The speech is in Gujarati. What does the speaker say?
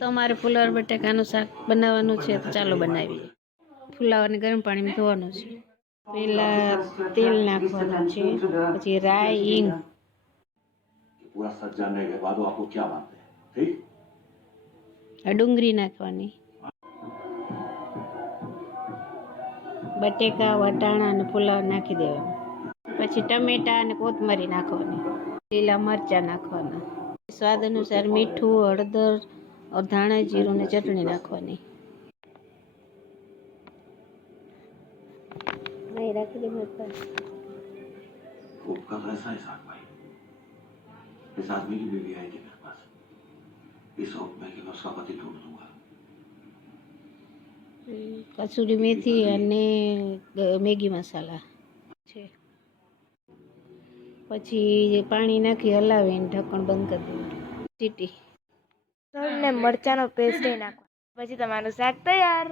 તમારે ફુલાવર બટાકાનું શાક બનાવવાનું છે તો ચાલો બનાવીએ. ફુલાવરને ગરમ પાણીમાં ધોવાનું છે. પહેલા તેલ નાખવાનું છે, પછી રાઈ, હિંગ, ડુંગળી નાખવાની, બટેકા, વટાણા અને ફુલાવર નાખી દેવાનું. પછી ટમેટા અને કોથમરી નાખવાની, લીલા મરચાં નાખવાના, સ્વાદ અનુસાર મીઠું, હળદર, ધાણા જીરું ને ચટણી નાખવાની. नहीं रख दे मेरे पास। का कैसा है साथ भाई? इस आदमी की बीवी आई थी मेरे पास। इस होप में कि मैं उसका पति ढूंढ दूंगा। કસૂરી મેથી અને મેગી મસાલા છે. પછી પાણી નાખી હલાવીને ઢક્કણ બંધ કરી દેવાનું. સીટી ને મરચાંનો પેસ્ટ નાખવાનો, પછી તમારું શાક તૈયાર.